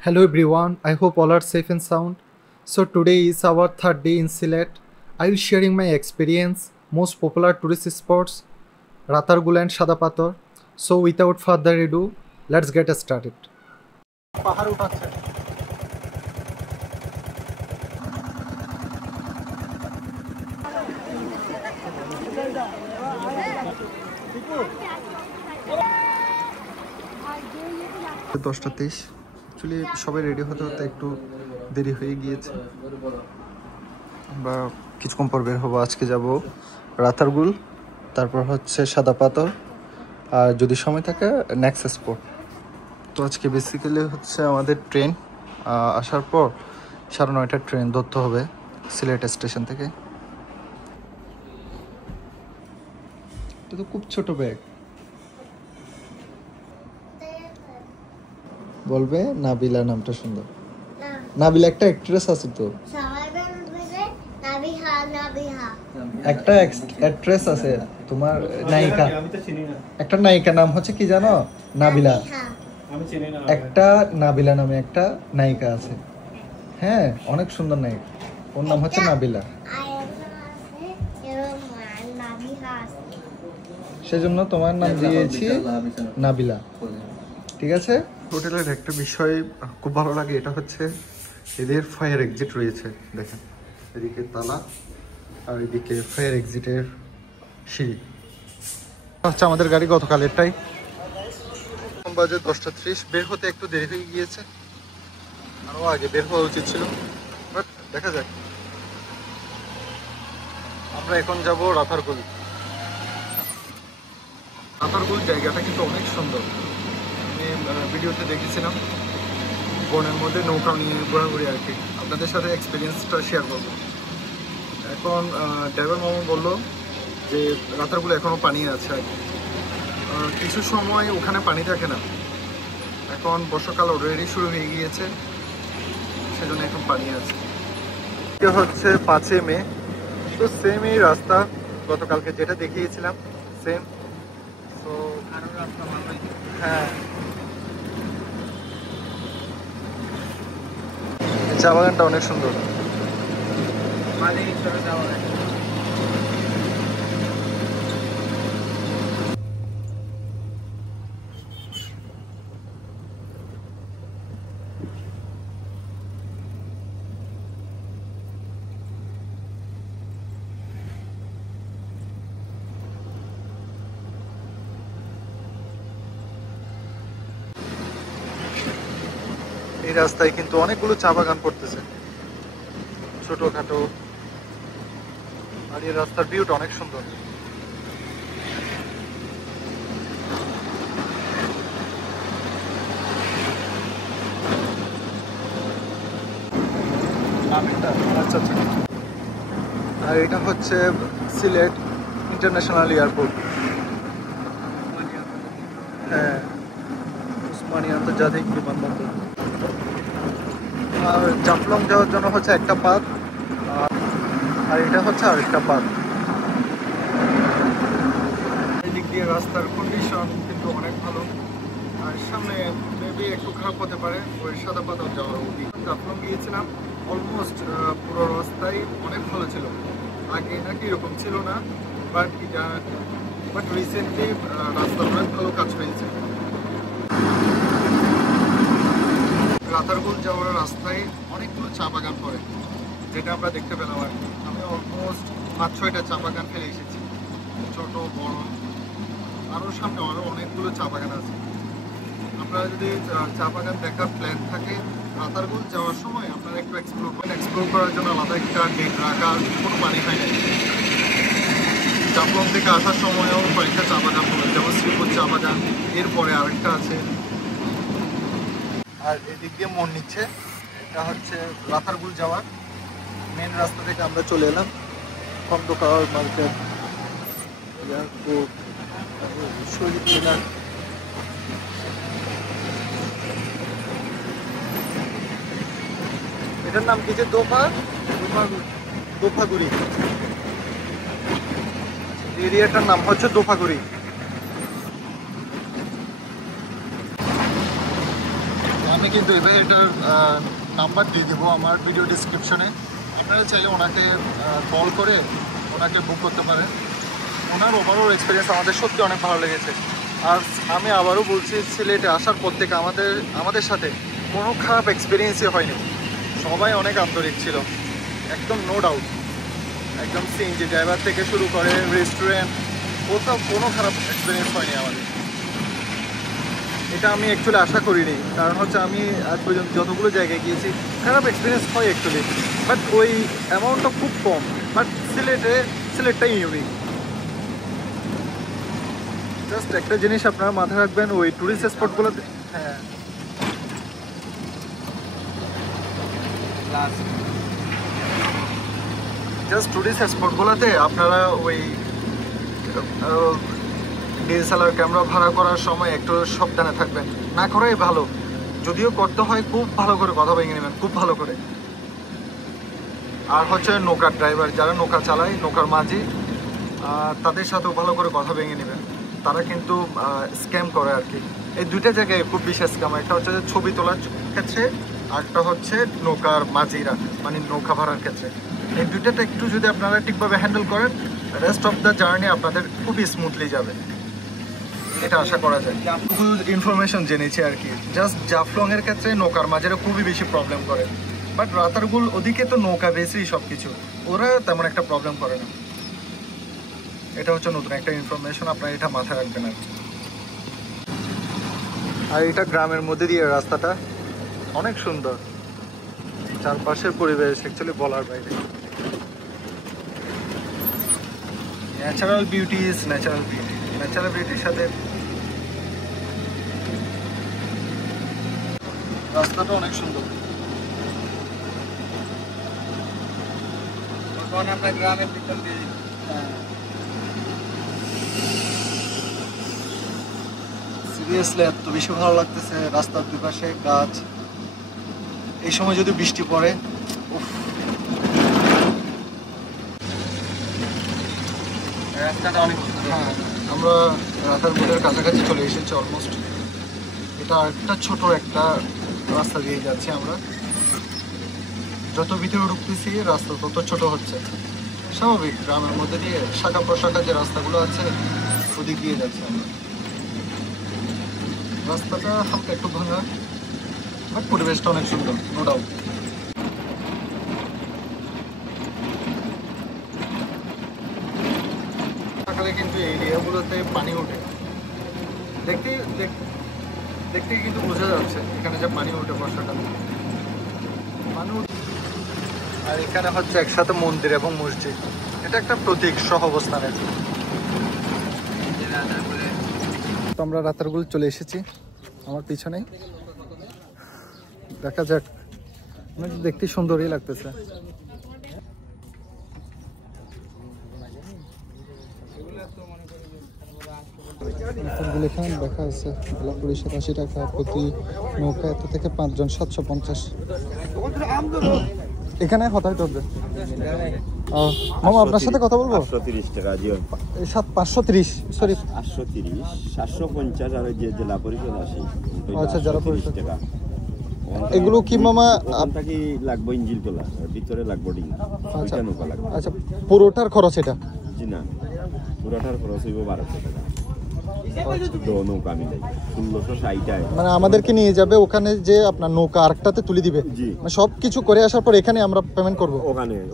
Hello everyone, I hope all are safe and sound. So today is our third day in Sylhet. I will sharing my experience, most popular tourist spots, Ratargul and Shadapator. So without further ado, let's get started. পাহাড় উঠাচ্ছে দশটা 23 actually সবাই ready হতে হতে একটু দেরি হয়ে গিয়েছে। আমরা কিছুক্ষণ পর বের হবো। আজকে যাব রাতারগুল, তারপর হচ্ছে সাদা পাথর, আর যদি সময় থাকে নেক্সট স্পট। তো আজকে বেসিক্যালি হচ্ছে আমাদের ট্রেন আসার পর 9:30টার ট্রেন ধরতে হবে সিলেট স্টেশন থেকে। এটা তো খুব ছোট ব্যাগ। বলবে নাবিলা নামটা সুন্দর। নাবিলা একটা অ্যাক্ট্রেস আছে তো, একটা অ্যাক্ট্রেস আছে তোমার নায়িকা, একটা নায়িকা নাম হচ্ছে কি জানো? নাবিলা। একটা নাবিলা নামে একটা নায়িকা আছে, হ্যাঁ অনেক সুন্দর নায়িকা, ওর নাম হচ্ছে নাবিলা। সেজন্য তোমার নাম দিয়েছি নাবিলা, ঠিক আছে? হোটেলের একটা বিষয় খুব ভালো লাগে, এটা হচ্ছে এদের ফায়ার এক্সিট রয়েছে। দেখেন এদিকে তালা আর এদিকে ফায়ার এক্সিটের সিঁড়ি। হচ্ছে আমাদের গাড়ি গতকালেরটাই। বাজে 10:30, বের হতে একটু দেরি হয়ে গিয়েছে, আরও আগে বের হওয়া উচিত ছিল, বাট দেখা যাক। আমরা এখন যাব রাতারগুল। রাতারগুল জায়গাটা কিন্তু অনেক সুন্দর, আমি ভিডিওতে দেখেছিলাম। বনের মধ্যে নৌকা নিয়ে ঘোরাঘুরি আর কি, আপনাদের সাথে এক্সপিরিয়েন্সটা শেয়ার করবো। এখন ড্রাইভার মামা বললো যে রাতারগুলো এখনও পানি আছে আর কিছু সময় ওখানে পানি থাকে না। এখন বর্ষাকাল অলরেডি শুরু হয়ে গিয়েছে, সেজন্য এখন পানি আছে। এটা হচ্ছে 5 মে, তো সেম এই রাস্তা গতকালকে যেটা দেখিয়েছিলাম, সেম। তো হ্যাঁ, চা বাগানটা অনেক সুন্দর। এই রাস্তায় কিন্তু অনেকগুলো চা বাগান পড়তেছে, ছোটখাটো, আর এই রাস্তার ভিউটা অনেক সুন্দর। আচ্ছা আচ্ছা। আর এটা হচ্ছে সিলেট ইন্টারন্যাশনাল এয়ারপোর্ট। হ্যাঁ, উসমানী আন্তর্জাতিক বিমানবন্দর। আর জাফলং যাওয়ার জন্য হচ্ছে একটা পাথ, আর এটা হচ্ছে আরেকটা পাথ। এদিক দিয়ে রাস্তার কন্ডিশন কিন্তু অনেক ভালো, আর সামনে মেবি একটু খারাপ হতে পারে। ওই সাদা পাথর যাওয়ার ওদিক জাফলং গিয়েছিলাম, অলমোস্ট পুরো রাস্তায় অনেক ভালো ছিল। আগে নাকি এরকম ছিল না, বাট রিসেন্টলি রাস্তার অনেক ভালো কাজ হয়েছে। রাতারগুল যাওয়ার রাস্তায় অনেকগুলো চা বাগান পড়ে, যেটা আমরা দেখতে পেলাম। আর আমি অলমোস্ট 5-6টা চা বাগান ফেলে এসেছি, ছোট বড়, আরও সামনে আরও অনেকগুলো চা বাগান আছে। আপনারা যদি চা বাগান দেখার প্ল্যান থাকে, রাতারগুল যাওয়ার সময় আপনারা একটু এক্সপ্লোর করার জন্য আলাদা একটা ডেট রাখার কোনো মানে হয় না। জাফলং থেকে আসার সময়ও কয়েকটা চা বাগান পড়ে, যেমন শ্রীপুর চা বাগান, এরপরে আরেকটা আছে। আর এদিক দিয়ে মন নিচ্ছে, এটা হচ্ছে রাতারগুল যাওয়ার মেন রাস্তা থেকে আমরা চলে এলাম। খন্দকার মার্কেট, এয়ারপোর্ট, শহীদ মিনার। এটার নাম কি যে দোফাগুড়ি, এরিয়াটার নাম হচ্ছে দোফাগুড়ি। আমি কিন্তু এটার নাম্বার দিয়ে দেবো আমার ভিডিও ডিসক্রিপশনে। আপনারা চাইলে ওনাকে কল করে ওনাকে বুক করতে পারেন। ওনার ওভারঅল এক্সপিরিয়েন্স আমাদের সত্যি অনেক ভালো লেগেছে। আর আমি আবারও বলছি, সিলেটে আসার পর থেকে আমাদের সাথে কোনো খারাপ এক্সপিরিয়েন্সই হয়নি। সবাই অনেক আন্তরিক ছিল, একদম নো ডাউট। একদম সিএনজি ড্রাইভার থেকে শুরু করে রেস্টুরেন্ট, কোথাও কোনো খারাপ এক্সপিরিয়েন্স হয়নি আমাদের। এটা আমি অ্যাকচুয়ালি আশা করিনি, কারণ হচ্ছে আমি আজ পর্যন্ত যতগুলো জায়গায় গিয়েছি খারাপ এক্সপিরিয়েন্স হয় অ্যাকচুয়ালি, বাট ওই অ্যামাউন্টটা খুব কম। বাট সিলেটটাই ইউনিক। জাস্ট একটা জিনিস আপনারা মাথায় রাখবেন, ওই টুরিস্ট স্পটগুলোতে, হ্যাঁ জাস্ট টুরিস্ট স্পটগুলোতে আপনারা ওই ডিএসএলআর ক্যামেরা ভাড়া করার সময় একটু সাবধানে থাকবেন, না করাই ভালো। যদিও করতে হয়, খুব ভালো করে কথা ভেঙে নেবেন, খুব ভালো করে। আর হচ্ছে নৌকার ড্রাইভার, যারা নৌকা চালায়, নৌকার মাঝি, তাদের সাথেও ভালো করে কথা ভেঙে নেবেন। তারা কিন্তু স্ক্যাম করে আর কি। এই দুইটা জায়গায় খুব বিশেষ স্ক্যাম। একটা হচ্ছে ছবি তোলার ক্ষেত্রে, আরেকটা হচ্ছে নৌকার মাঝিরা, মানে নৌকা ভাড়ার ক্ষেত্রে। এই দুইটাতে একটু যদি আপনারা ঠিকভাবে হ্যান্ডেল করেন, রেস্ট অফ দ্য জার্নি আপনাদের খুবই স্মুথলি যাবে, এটা আশা করা যায়। ইনফরমেশন জেনেছি আর কি। জাস্ট জাফলংয়ের ক্ষেত্রে নৌকার মাঝিরা খুবই বেশি প্রবলেম করে, বাট রাতারগুল ওদিকে তো নৌকা বেশি সব কিছু, ওরা তেমন একটা প্রবলেম করে না। এটা হচ্ছে নতুন একটা ইনফরমেশন, আপনারা এটা মাথায় রাখবেন আর কি। আর এটা গ্রামের মধ্যে দিয়ে রাস্তাটা অনেক সুন্দর, চারপাশের পরিবেশ অ্যাকচুয়ালি বলার বাইরে। Natural beauty is natural beauty. Natural বিউটির সাথে রাস্তাটা অনেক সুন্দর। আমরা গ্রামের ভিতর দিয়ে সিরিয়াসলি এত বেশি ভালো লাগতেছে। রাস্তার দুপাশে গাছ, এই সময় যদি বৃষ্টি পড়ে, রাস্তাটা অনেক। হ্যাঁ, আমরা রাতারগুলের কাছাকাছি চলে এসেছি অলমোস্ট। এটা একটা ছোট একটা রাস্তা দিয়ে যাচ্ছি আমরা। যত ভিতরে ঢুকতেছি রাস্তা তত ছোট হচ্ছে, স্বাভাবিক। গ্রামের মধ্যে দিয়ে শাখা প্রশাখা যে রাস্তাগুলো আছে ওদিক দিয়ে যাচ্ছি আমরা। রাস্তাটা হালকা একটু ভাঙা, বাট পরিবেশটা অনেক সুন্দর, নো ডাউট। সকালে কিন্তু এই এরিয়াগুলোতে পানি ওঠে, দেখতে কিন্তু বোঝা যাচ্ছে এখানে যে পানি ওঠে বর্ষাকালে। আর এখানে হচ্ছে একসাথে মন্দির এবং মসজিদ, এটা একটা প্রতীক সহ অবস্থানের। তো আমরা রাতারগুল চলে এসেছি, আমার পিছনেই। দেখা যাক, দেখতে সুন্দরই লাগতেছে। এখানে দেখা যাচ্ছে 87 টাকা প্রতি নৌকা, এত থেকে 5 জন 750। এখানে হতাহত হবে। মামা আপনার সাথে কথা বলবো। 830 টাকা, 530, সরি 830, 750 আর যে জেলা পরিষদ আছে। আচ্ছা, জেলা পরিষদ টাকা। এগুলো কি মামা আপনার কি লাগবে? ইঞ্জিল তোলা, ভিতরে লাগবে ডিং। আচ্ছা নৌকা লাগবে। আচ্ছা, পুরোটার খরচ এটা? জি না, পুরোটার খরচ হইব 1200 টাকা। তো নৌকা মিলাই 1660 মানে আমাদেরকে নিয়ে যাবে ওখানে, যে আপনার নৌকা আরেকটাতে তুলে দিবে। জি, মানে সব কিছু করে আসার পর এখানে আমরা পেমেন্ট করব।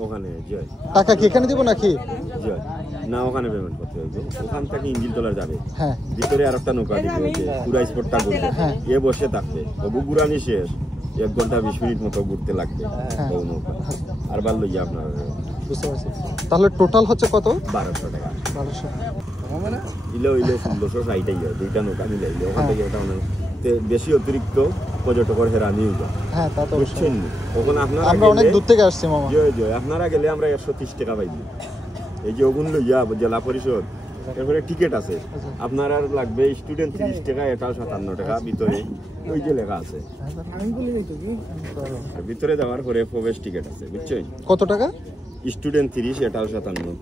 ওখানে জয় টাকা কি এখানে দিব নাকি? জয় না, ওখানে পেমেন্ট করতে হবে। ওখান থেকে ইঞ্জিল তোলা যাবে। হ্যাঁ, ভিতরে আরেকটা নৌকা দিবে, যে পুরা স্পটটা ঘুরবে। হ্যাঁ, এ বসে থাকবে, অবু ঘুরানি শেষ 1 ঘন্টা 20 মিনিট মতো ঘুরতে লাগবে। নৌকা আর বার লইয়া আপনার, বুঝতে পারছি। তাহলে টোটাল হচ্ছে কত? 1200 টাকা। 1200 ইলে 1660 হয়, দুইটা নৌকা মিলাইলে। ওখান থেকে এটা মানে বেশি অতিরিক্ত পর্যটকের হেরানি হয়ে যায়। হ্যাঁ, তা তো বুঝছেন। ওখানে আমরা অনেক দূর থেকে আসছি মামা। জয় আপনারা গেলে আমরা 130 টাকা পাইছি। এই যে ওগুন লইয়া জেলা পরিষদ, এরপরে টিকিট আছে আপনার। আর লাগবে স্টুডেন্ট 30 টাকা, এটাও 57 টাকা। ভিতরে ওই যে লেখা আছে, ভিতরে যাওয়ার পরে প্রবেশ টিকিট আছে, বুঝছেন? কত টাকা? স্টুডেন্ট 30, এটাও 57।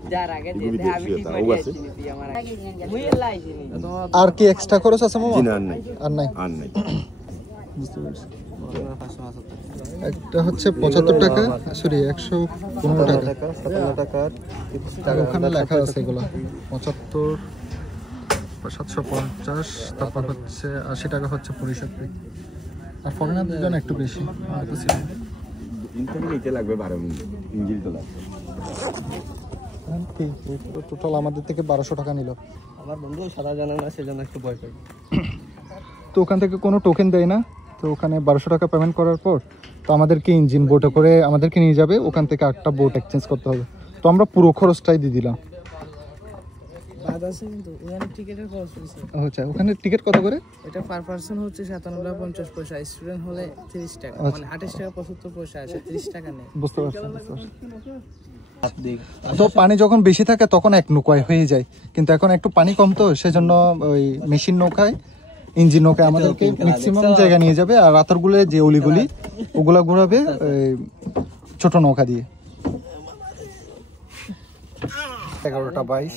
আর কি এক্সট্রা খরচ আছে মামা? আর নাই আর নাই। আর নাই। বুঝতে পারছি। একটা হচ্ছে 75 টাকা, সরি 115 টাকা, 57 টাকার আর ওখানে লেখা আছে এগুলো 75, 750, তারপর হচ্ছে 80 টাকা হচ্ছে পরিশোধ। আর ফরেনারদের জন্য একটু বেশি। ইন্টারনেটে লাগবে 12 মিনিট, ইঞ্জিন তো লাগবে। টোটাল আমাদের থেকে 1200 টাকা নিল। আমার বন্ধু সারা জানা না, সেজন্য একটু ভয় পাই। তো ওখান থেকে কোনো টোকেন দেয় না, তো ওখানে 1200 টাকা পেমেন্ট করার পর তো আমাদেরকে ইঞ্জিন বোটে করে আমাদেরকে নিয়ে যাবে, ওখান থেকে একটা বোট এক্সচেঞ্জ করতে হবে। তো আমরা পুরো খরচটাই দিয়ে দিলাম। আচ্ছা, ওখানে টিকিট কত করে? এটা পার পারসন হচ্ছে 57.50 পয়সা, স্টুডেন্ট হলে 30 টাকা, মানে 28 টাকা 75 পয়সা আছে, 30 টাকা নেই। বুঝতে পারছেন? তো পানি যখন বেশি থাকে তখন এক নৌকায় হয়ে যায়, কিন্তু এখন একটু পানি কম, তো সেজন্য ওই মেশিন নৌকায়, ইঞ্জিন নৌকায় আমাদেরকে ম্যাক্সিমাম জায়গা নিয়ে যাবে, আর রাতেরগুলো যে অলিগুলি ওগুলা ঘোরাবে ছোট নৌকা দিয়ে। 11:22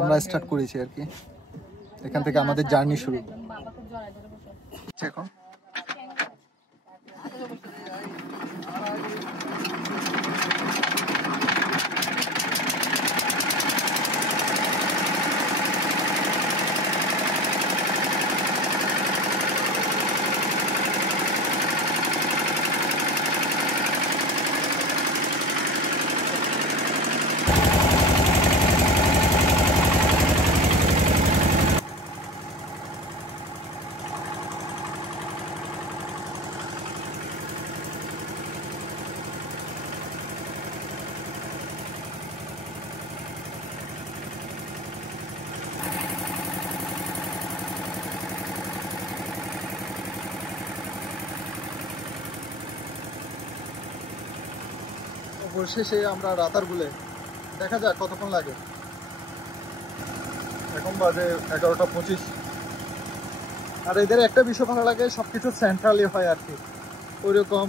আমরা স্টার্ট করেছি আর কি, এখান থেকে আমাদের জার্নি শুরু। এখন শেষে আমরা রাতারগুলে, দেখা যাক কতক্ষণ লাগে। এখন বাজে 11:25। আর এদের একটা বিষয় ভালো লাগে, সবকিছু সেন্ট্রালি হয় আর কি, ওইরকম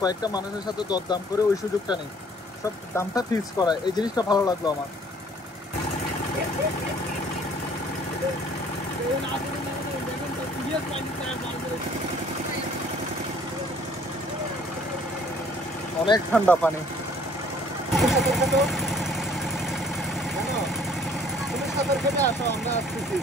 কয়েকটা মানুষের সাথে দরদাম করে ওই সুযোগটা নেই, সব দামটা ফিক্স করা, এই জিনিসটা ভালো লাগলো আমার। অনেক ঠান্ডা পানি। আসো, আমরা আসতেছি।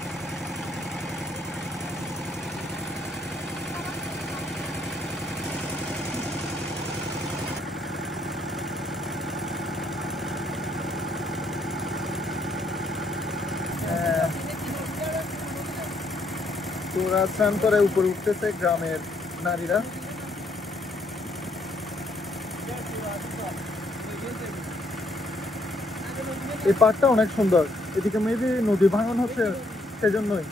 তোরা স্নান করে উপরে উঠতেছে গ্রামের নারীরা। এই পার্কটা অনেক সুন্দর, এদিকে মেবি নদী ভাঙন হচ্ছে, সেজন্যই।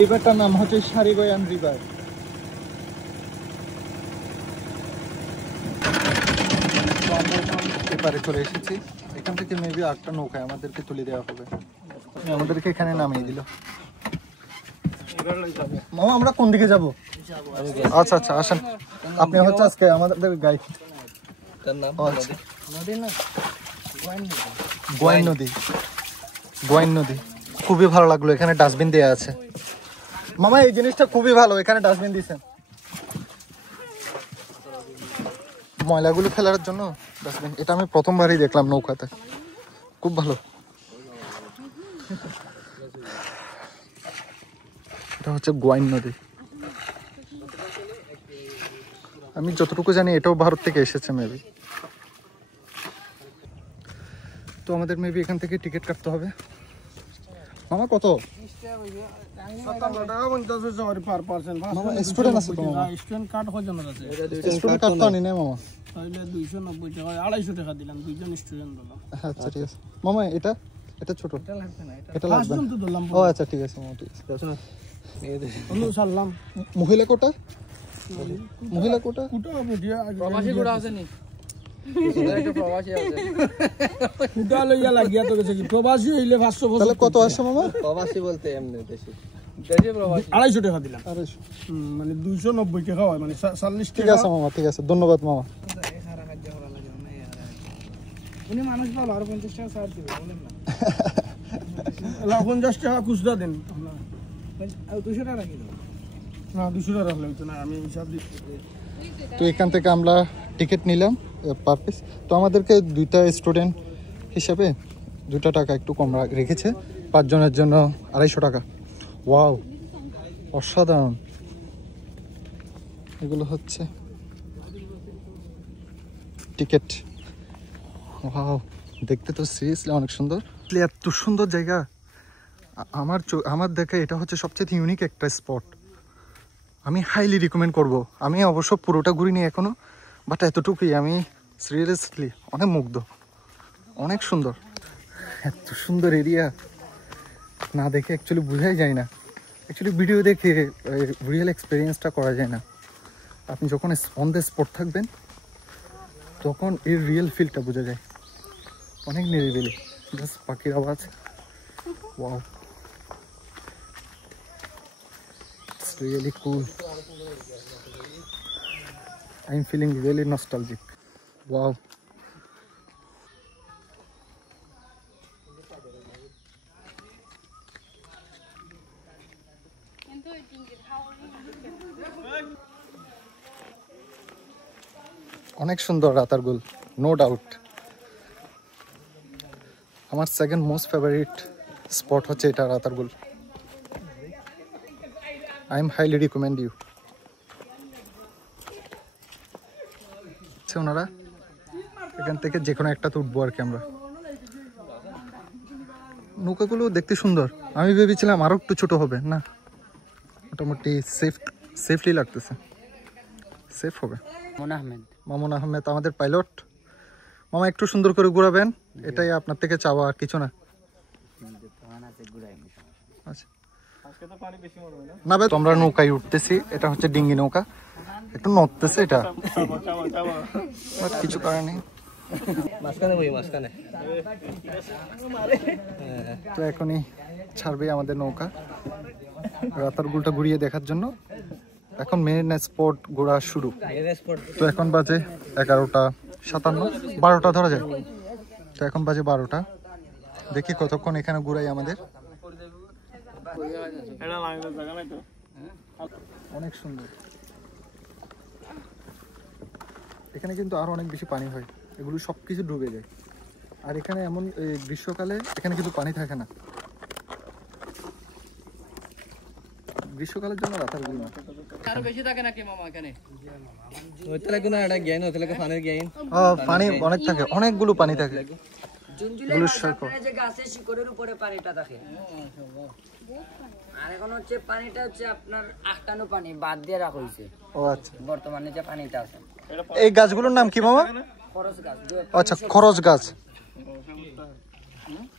রিভারটার নাম হচ্ছে সারিগয়ান রিভার। এপারে চলে এসেছি, এখান থেকে মেবি 8টা নৌকায় আমাদেরকে তুলে দেওয়া হবে, আমাদেরকে এখানে নামিয়ে দিল। মামা, আমরা কোন দিকে যাব? আচ্ছা আচ্ছা, আসেন। আপনি হচ্ছে আজকে আমাদের গাইড। গোয়াইন নদী, গোয়াইন নদী খুবই ভালো লাগলো, এখানে ডাস্টবিন দেওয়া আছে। মামা, এই জিনিসটা খুবই ভালো, এখানে ডাস্টবিন দিয়েছেন ময়লাগুলো ফেলার জন্য ডাস্টবিন। এটা আমি প্রথমবারই দেখলাম নৌকাতে, খুব ভালো। এটা হচ্ছে গোয়াইন নদী, আমি যতটুকু জানি এটাও ভারত থেকে এসেছে মেবি। তো আমাদের মেবি এখান থেকে টিকিট কাটতে হবে। মামা কত? স্টুডেন্ট আছে তো মামা? স্টুডেন্ট কার্ড কয়জনের আছে? স্টুডেন্ট কার্ড তো আনি না মামা। তাহলে 290 টাকা, 250 টাকা দিলাম, দুইজন স্টুডেন্ট হলো। আচ্ছা ঠিক আছে মামা, এটা এটা ছোট, এটা লাগবে না, এটা লাগবে পাঁচজন তো ধরলাম। ও আচ্ছা ঠিক আছে মামা, ঠিক আছে। বন্ধু সারলাম। মহিলা কোটা, মহিলা কোটা কুটো আপনি দিয়ে প্রবাসী কোটা আছে নি? একটা প্রবাসী আছে ফুটা লইয়া লাগিয়া তো গেছে কি প্রবাসী হইলে 500 বছর তাহলে কত আসছে মামা? প্রবাসী বলতে এমনি দেশি প্রবাসী 250 টাকা দিলাম মানে 290 টাকা হয় মানে 40 ঠিক টাকা আছে মামা, ঠিক আছে, ধন্যবাদ মামা। উনি মানুষ ভালো আর 50 টাকা ছাড় দিবে বলেন না 50 টাকা খুচরা দেন 200 টাকা রাখি দাও না 200 টাকা রাখলে হতো না আমি হিসাব দিচ্ছি তো এখান থেকে আমরা টিকিট নিলাম পার পিস। তো আমাদেরকে দুইটা স্টুডেন্ট হিসাবে 2টা টাকা একটু কম রেখেছে, 5 জনের জন্য 250 টাকা। ওয়াও, অসাধারণ। এগুলো হচ্ছে টিকিট। ওয়াও, দেখতে তো সিরিয়াসলি অনেক সুন্দর। এত সুন্দর জায়গা, আমার দেখা এটা হচ্ছে সবচেয়ে ইউনিক একটা স্পট। আমি হাইলি রিকমেন্ড করব। আমি অবশ্য পুরোটা ঘুরিনি এখনো, বাট এতটুকুই আমি সিরিয়াসলি অনেক মুগ্ধ, অনেক সুন্দর। এত সুন্দর এরিয়া না দেখে অ্যাকচুয়ালি বোঝাই যায় না। অ্যাকচুয়ালি ভিডিও দেখে রিয়েল এক্সপিরিয়েন্সটা করা যায় না। আপনি যখন অন দ্য স্পট থাকবেন তখন এর রিয়েল ফিলটা বোঝা যায়। অনেক নিরিবিলি, জাস্ট পাখির আওয়াজ। Wow, it's really cool. I'm feeling really nostalgic. Wow. অনেক সুন্দর রাতারগুল, নো ডাউট। আমার সেকেন্ড মোস্ট ফেভারিট স্পট হচ্ছে এটা, Ratargul. I am highly recommend you. ওনারা এখান থেকে যে কোনো একটা উঠবো আর কি আমরা। নৌকাগুলো দেখতে সুন্দর, আমি ভেবেছিলাম আরো একটু ছোট হবে, না মোটামুটি সেফলি লাগতেছে, সেফ হবে। মামুন আহমেদ আমাদের পাইলট। মামা একটু সুন্দর করে ঘুরাবেন, এটাই আপনার থেকে চাওয়া, আর কিছু না। আচ্ছা না ভাই, তোমরা নৌকায় উঠতেছি, এটা হচ্ছে ডিঙ্গি নৌকা, একটু নড়তেছে এটা, কিছু করার নেই। তো এখনই ছাড়বে আমাদের নৌকা রাতারগুলটা ঘুরিয়ে দেখার জন্য। এখন মেন স্পট ঘোরা শুরু। তো এখন বাজে 11:57, 12টা ধরা যায়। তো এখন বাজে 12টা, দেখি কতক্ষণ এখানে ঘুরাই আমাদের। অনেক সুন্দর। এখানে কিন্তু আরো অনেক বেশি পানি হয়, এগুলো সবকিছু ডুবে যায়। আর এখানে এমন গ্রীষ্মকালে এখানে কিন্তু পানি থাকে না, গ্রীষ্মকালের জন্য রাতারগুল না। আরো বেশি থাকে নাকি মামা এখানে? ওইতে লাগে না, এটা জ্ঞান হতে লাগে, পানির জ্ঞান। পানি অনেক থাকে, অনেকগুলো পানি থাকে। যে গাছের শিকড়ের উপরে পানিটা থাকে। আর এখন হচ্ছে পানিটা হচ্ছে আপনার আটটানো পানি বাদ দিয়ে রাখা হয়েছে। ও আচ্ছা, বর্তমানে যে পানিটা আছে এই গাছগুলোর নাম কি মামা? খরচ গাছ। আচ্ছা, খরচ গাছ।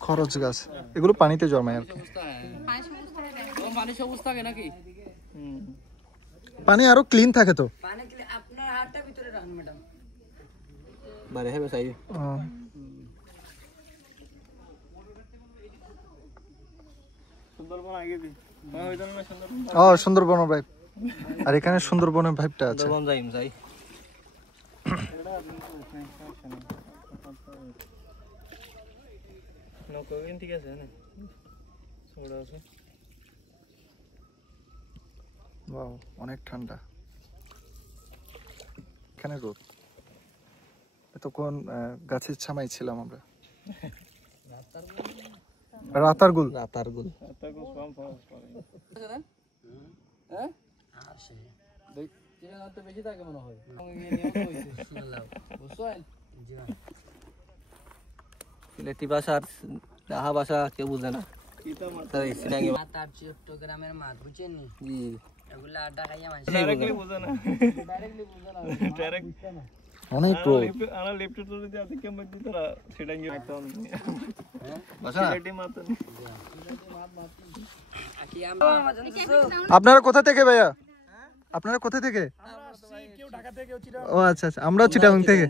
খরচ গাছ, এগুলো পানিতে জন্মায় আর কি। পানি সবুজ থাকে নাকি? পানি আরো ক্লিন থাকে তো। পানি কি আপনার হাতটা ভিতরে রাখুন ম্যাডাম। বারে হবে সাই। সুন্দরবন আগে দিই ওই জন্য সুন্দরবন। সুন্দরবনের ভাইব, আর এখানে সুন্দরবনের ভাইবটা আছে। সুন্দরবন যাই নৌকা ঠিক আছে না, ছোড়া আছে। ওয়াও, অনেক ঠান্ডা এখানে, রোদ। এতক্ষণ গাছের ছামাই ছিলাম আমরা। রাতারগুল বেশি থাকে মনে হয়। সিলেটি ভাষা আর ডাহা ভাষা কেউ বুঝে না। তার চট্টগ্রামের মাছ বুঝছেন নি? এগুলা আড্ডা খাইয়া মানুষ বুঝে না, অনেক রোদ। আপনারা কোথা থেকে ভাইয়া? আপনারা কোথা থেকে? ও আচ্ছা আচ্ছা, আমরাও চিটাগাং থেকে।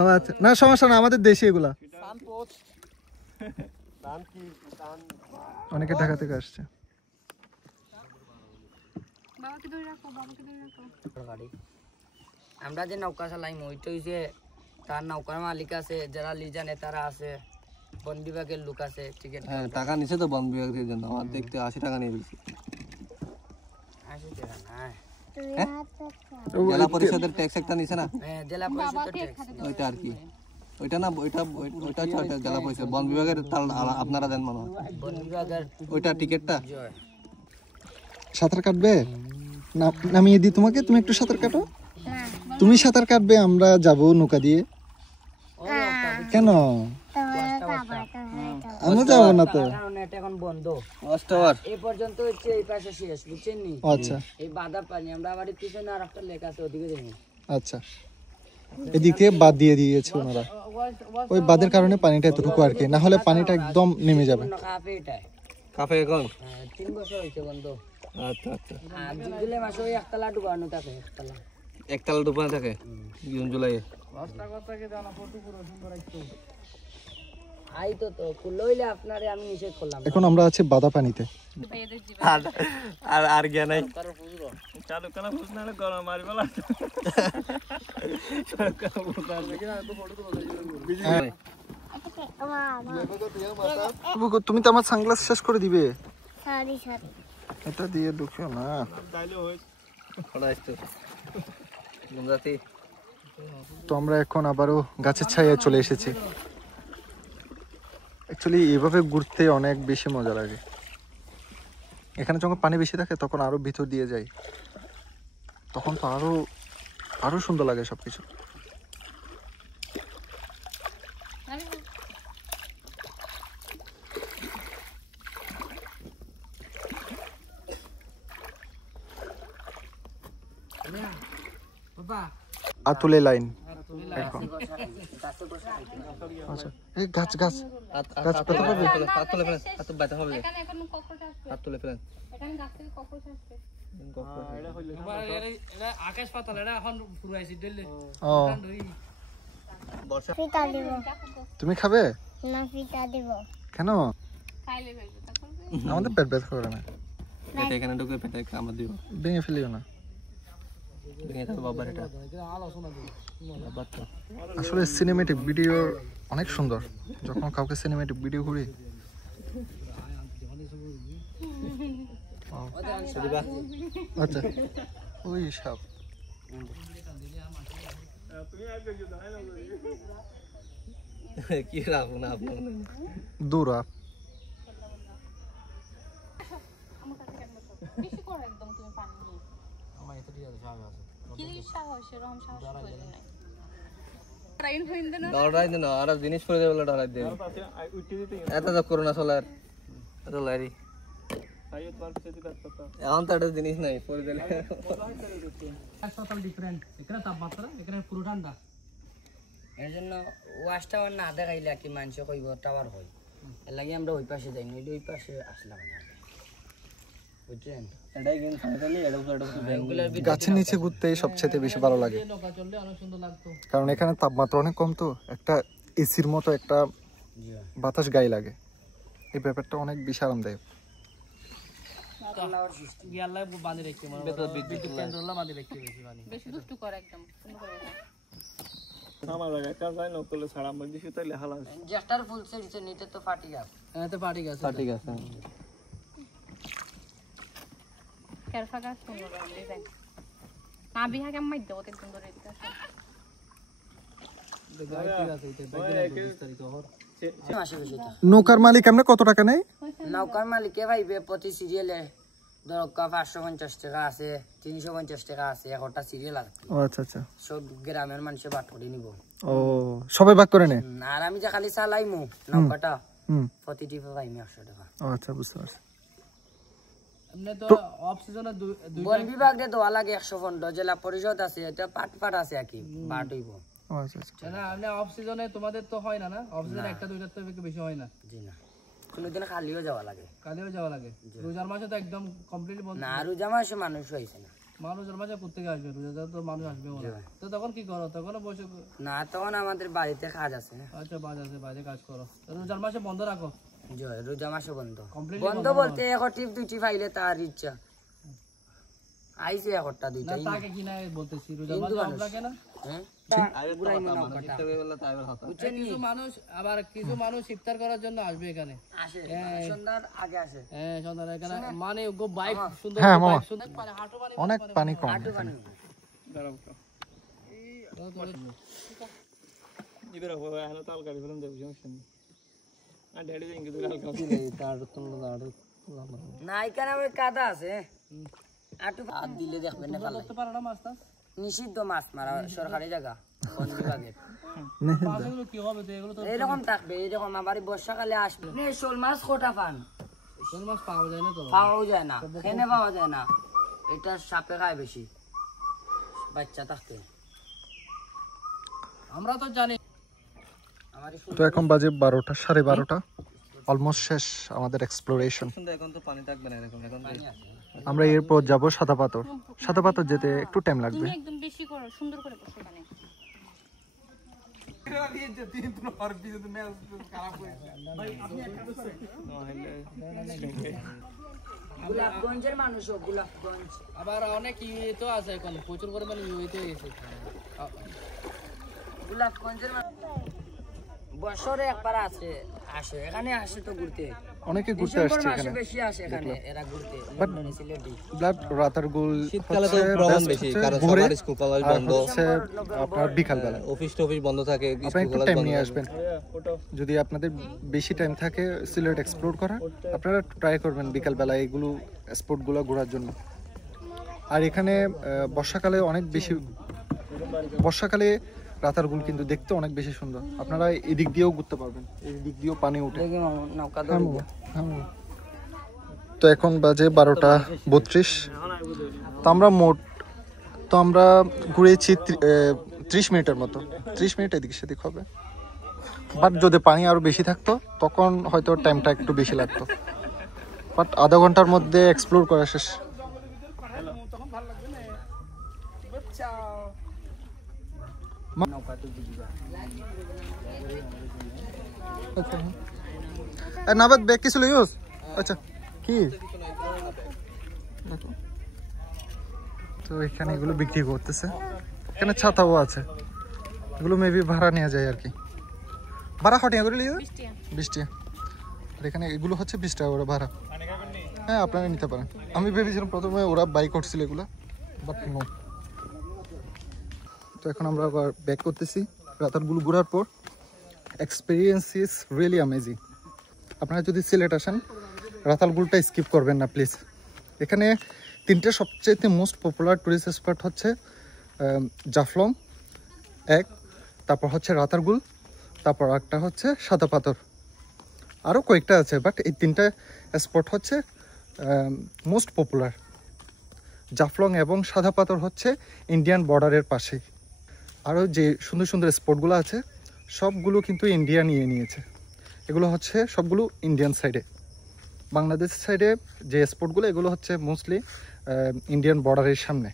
ও আচ্ছা, না সমস্যা না, আমাদের দেশি এগুলা। অনেকে ঢাকা থেকে আসছে। আমরা যে নৌকা চালাই ওইটা হইছে তার নৌকার মালিক আছে, যারা লিজানে তারা আছে, বন বিভাগের লোক আছে, টিকিট হ্যাঁ টাকা নিছে তো বন বিভাগের জন্য, আমার দেখতে 80 টাকা নিয়ে দিয়েছে। 80 টাকা না, জেলা পরিষদের ট্যাক্স একটা নিছে না, হ্যাঁ জেলা পরিষদের ট্যাক্স ওইটা আর কি, ওইটা না ওইটা ওইটা হচ্ছে জেলা পরিষদ, বন বিভাগের তার আপনারা দেন মনে হয়, বন বিভাগের ওইটা টিকিটটা। জয়। সাঁতার কাটবে? নামিয়ে দিই তোমাকে, তুমি একটু সাঁতার কাটো। তুমি সাঁতার কাটবে, আমরা যাব নৌকা দিয়ে। কেন আমি যাবো না তো, কারণ এটা এখন বন্ধ এই পর্যন্ত হচ্ছে, এই পাশে শেষ, বুঝছেন নি? আচ্ছা এই বাধা পানি আমরা আবার পিছনে আর একটা লেক আছে ওদিকে যাই। আচ্ছা, এদিকে বাদ দিয়ে দিয়েছে ওনারা, ওই বাঁধের কারণে পানিটা এতটুকু আর কি, না হলে পানিটা একদম নেমে যাবে। কাফে এটা কাফে এখন 3 বছর হয়েছে বন্ধ। আচ্ছা আচ্ছা, আর জুলাই মাসে ওই একতলা ডুবানো থাকে, একতলা ডুবানো থাকে জুন জুলাই। আই তো তো লইলে আপনারে আমি নিষেধ করলাম। এখন আমরা আছি বাদা পানিতে। আর আর জ্ঞান নাই, চালু করা বুঝ না গরম মারি বলা। তুমি তো আমার সানগ্লাস শেষ করে দিবে, এটা দিয়ে ঢুকিও না। তো আমরা এখন আবারও গাছের ছায়ায় চলে এসেছি। অ্যাকচুয়ালি এভাবে ঘুরতে অনেক বেশি মজা লাগে। এখানে যখন পানি বেশি থাকে তখন আরো ভিতর দিয়ে যাই, তখন তো আরো সুন্দর লাগে সবকিছু। আতুলে লাইন এখন। আচ্ছা, এই গাছ গাছ গাছ পেতে পারবে? হাত তুলে ফেলেন, হাত বাইতে হবে, হাত তুলে ফেলেন। আকাশ পাতাল এটা এখন ফুরাইছি দিলে। ও তুমি খাবে না? ফিতা দেব কেন? আমাদের পেট ব্যথা করে না, পেটে এখানে ঢুকে পেটে কামড় দিব, ভেঙে ফেলিও না। ভেঙে যাবে বাবার, এটা আসলে সিনেমেটিক ভিডিও অনেক সুন্দর, যখন কাউকে সিনেমেটিক ভিডিও করি। আচ্ছা, ওই সাপ কি রাখবো না আপনার দূরা। ডরাই দিন আর জিনিস পরে দেবে, ডরাই দিন এত তো করোনা চলার এত লারি, এখন তো একটা জিনিস নাই পরে দিলে। হাসপাতাল ডিফারেন্ট, এখানে তাপমাত্রা, এখানে পুরো ঠান্ডা। এর জন্য ওয়াশ টাওয়ার না দেখাইলে আর কি মানুষ কইব টাওয়ার হয়, এর লাগে আমরা ওই পাশে যাই, নইলে ওই পাশে আসলাম না, বুঝছেন? এটাই কিন্তু ফাইনালি এটা গাছের নিচে ঘুরতে সবচেয়ে বেশি ভালো লাগে, নৌকা চললে অনেক সুন্দর লাগতো। কারণ এখানে তাপমাত্রা অনেক কম, তো একটা এসির মতো একটা বাতাস গায়ে লাগে, এই ব্যাপারটা অনেক বেশি আরামদায়ক। গিয়াল্লা বাঁধে রাখতে মানে বিদ্যুৎ কেন্দ্রলা বাঁধে রাখতে বেশি পানি, বেশি দুষ্টু করে একদম সুন্দর করে। আমার জায়গায় কাজ হয় না করলে ছাড়া মধ্যে সুতাইলে হালা জ্যাস্টার ফুল সেটছে নিতে তো ফাটি গেছে, হ্যাঁ তো ফাটি গেছে, ঠিক আছে। কেরফাগা সুন্দর ডিজাইন না বিহা কেমন মাইদ দেবো সুন্দর এটা নৌকার মালিক আমরা কত টাকা নেই? নৌকার মালিকে ভাইবে প্রতি সিরিয়ালে ধরো 550 টাকা আছে, 350 টাকা আছে, একটা সিরিয়াল আছে। ও আচ্ছা আচ্ছা, সব গ্রামের মানুষে ভাগ করে নিব। ও সবাই ভাগ করে নেয়? আর আমি যে খালি চালাইমু নৌকাটা, হুম, প্রতিটি পাইমি 100 টাকা। ও আচ্ছা, বুঝতে পারছি। এমনি তো অফ সিজনে বন বিভাগ দিয়ে দেওয়া লাগে 115, জেলা পরিষদ আছে, এটা পাট আছে আর কি, পাট হইব। ও আচ্ছা আচ্ছা, না আপনি অফ সিজনে তোমাদের তো হয় না, না অফ সিজনে একটা দুইটা তো বেশি হয় না। জি না, কোনোদিন খালিও যাওয়া লাগে, কালিও যাওয়া লাগে। রোজার মাসে তো একদম কমপ্লিট বন্ধ। না রোজা মাসে মানুষ হয়েছে না, মানুষের মাঝে কোথেকে আসবে রোজাদার তো মানুষ আসবে বলে তো তখন কি করো তখন বসে না তখন আমাদের বাড়িতে কাজ আছে আচ্ছা বাজারে বাইরে কাজ করো রোজার মাসে বন্ধ রাখো জয় রোজা মাসে বন্ধ Completely বন্ধ বলতে এখন টিপ দুটি ফাইলে তার ইচ্ছা আইছে একটা দুইটা না তাকে কি না বলতেছি রোজার মাসে আমরা কেন হ্যাঁ কিছু মানুষ আবার কিছু মানুষ ইফতার করার জন্য আসবে এখানে আসে সন্ধ্যার আগে আসে হ্যাঁ সন্ধ্যার এখানে মানে গো বাইক সুন্দর হ্যাঁ, মামা। বাইক সুন্দর হাঁটু পানি অনেক পানি কম হাঁটু পানি না এখানে আমার কাদা আছে হাঁটু হাত দিলে দেখবেন না ভালো করতে পারো না মাছ টাছ নিষিদ্ধ মাছ মারা সরকারি জায়গা বন বিভাগের মাছগুলো কি হবে তো এগুলো তো এরকম থাকবে এরকম আবার বর্ষাকালে আসবে শোল মাছ কোটা পান শোল মাছ পাওয়া যায় না তো পাওয়াও যায় না খেনে পাওয়া যায় না এটা সাপে খায় বেশি বাচ্চা থাকতে আমরা তো জানি আমার তো এখন বাজে 12টা 12:30 অলমোস্ট শেষ আমাদের এক্সপ্লোরেশন কিন্তু এখন তো পানি থাকবে না এরকম এখন আমরা এরপর যাব সাদা পাথর যেতে একটু টাইম লাগবে তুমি একদম বেশি করো সুন্দর করে বসো এখানে গোলাপগঞ্জের মানুষ গোলাপগঞ্জ আবার অনেক ইয়ে তো আছে এখন প্রচুর পরিমাণে ইয়ে তো এসে গোলাপগঞ্জের বছরে একবার আসে এখানে আসে তো ঘুরতে অনেকে ঘুরতে আসছে এখানে বেশি আসে এখানে এরা ঘুরতে লন্ডনে সিলেটে ব্লাড রাতারগুল শীতকালে তো প্রবলেম বেশি কারণ সবার স্কুল কলেজ বন্ধ হচ্ছে আপনার বিকাল বেলা অফিস টফিস বন্ধ থাকে আপনি একটু টাইম নিয়ে আসবেন যদি আপনাদের বেশি টাইম থাকে সিলেট এক্সপ্লোর করার আপনারা ট্রাই করবেন বিকাল বেলা এগুলো স্পটগুলো ঘোরার জন্য আর এখানে বর্ষাকালে অনেক বেশি রাতারগুল কিন্তু দেখতে অনেক বেশি সুন্দর আপনারা এদিক দিয়েও ঘুরতে পারবেন এই দিক দিয়েও পানি ওঠে নৌকা তো এখন বাজে 12:32 তো আমরা ঘুরেছি 30 মিনিটের মতো 30 মিনিট এদিক সেদিক হবে বাট যদি পানি আরো বেশি থাকতো তখন হয়তো টাইমটা একটু বেশি লাগতো বাট আধা ঘন্টার মধ্যে এক্সপ্লোর করা শেষ নাবাদ ব্যাগ কিছু লইস আচ্ছা কি তো এখানে এগুলো বিক্রি করতেছে এখানে ছাতাও আছে এগুলো মেবি ভাড়া নেওয়া যায় আর কি ভাড়া হটিয়া করে লিয়ে 20 টাকা আর এখানে এগুলো হচ্ছে 20 টাকা করে ভাড়া হ্যাঁ আপনারা নিতে পারেন আমি ভেবেছিলাম প্রথমে ওরা বাই করছিল এগুলো বাট নো তো এখন আমরা আবার ব্যাক করতেছি রাতারগুলো ঘোরার পর এক্সপিরিয়েন্স ইজ রিয়েলি অ্যামেজিং আপনারা যদি সিলেট আসেন রাতারগুলটা স্কিপ করবেন না প্লিজ এখানে তিনটে সবচেয়ে মোস্ট পপুলার টুরিস্ট স্পট হচ্ছে জাফলং তারপর হচ্ছে রাতারগুল তারপর একটা হচ্ছে সাদা পাথর আরও কয়েকটা আছে বাট এই তিনটা স্পট হচ্ছে মোস্ট পপুলার জাফলং এবং সাদা পাথর হচ্ছে ইন্ডিয়ান বর্ডারের পাশেই আরও যে সুন্দর সুন্দর স্পটগুলো আছে সবগুলো কিন্তু ইন্ডিয়া নিয়ে নিয়েছে এগুলো হচ্ছে সবগুলো ইন্ডিয়ান সাইডে বাংলাদেশ সাইডে যে স্পটগুলো এগুলো হচ্ছে মোস্টলি ইন্ডিয়ান বর্ডারের সামনে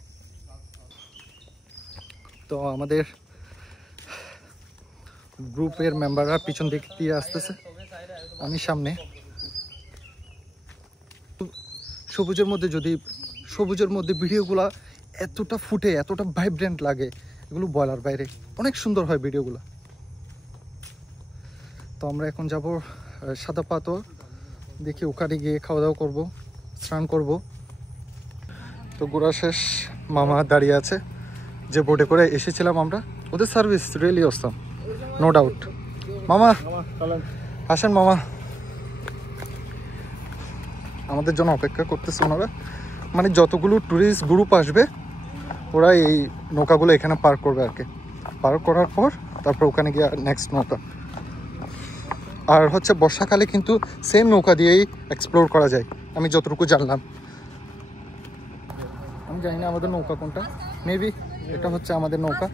তো আমাদের গ্রুপের মেম্বাররা পিছন দিক দিয়ে আসতেছে আমি সামনে সবুজের মধ্যে ভিডিওগুলো এতটা ফুটে এতটা ভাইব্রেন্ট লাগে এগুলো বলার বাইরে অনেক সুন্দর হয় ভিডিওগুলো তো আমরা এখন যাব সাদা পাথর দেখি ওখানে গিয়ে খাওয়া দাওয়া করবো স্নান করব তো ঘোরা শেষ মামা দাঁড়িয়ে আছে যে বোটে করে এসেছিলাম আমরা ওদের service really awesome no doubt মামা আসেন মামা আমাদের জন্য অপেক্ষা করতেছে ওনারা মানে যতগুলো ট্যুরিস্ট গ্রুপ আসবে ওরা এই নৌকাগুলো এখানে পার্ক করবে আর কি পার্ক করার পর তারপর ওখানে গিয়ে নেক্সট নৌকা আর হচ্ছে বর্ষাকালে কিন্তু সেম নৌকা দিয়েই এক্সপ্লোর করা যায় আমি যতটুকু জানলাম আমি জানি না আমাদের নৌকা কোনটা মেবি এটা হচ্ছে আমাদের নৌকা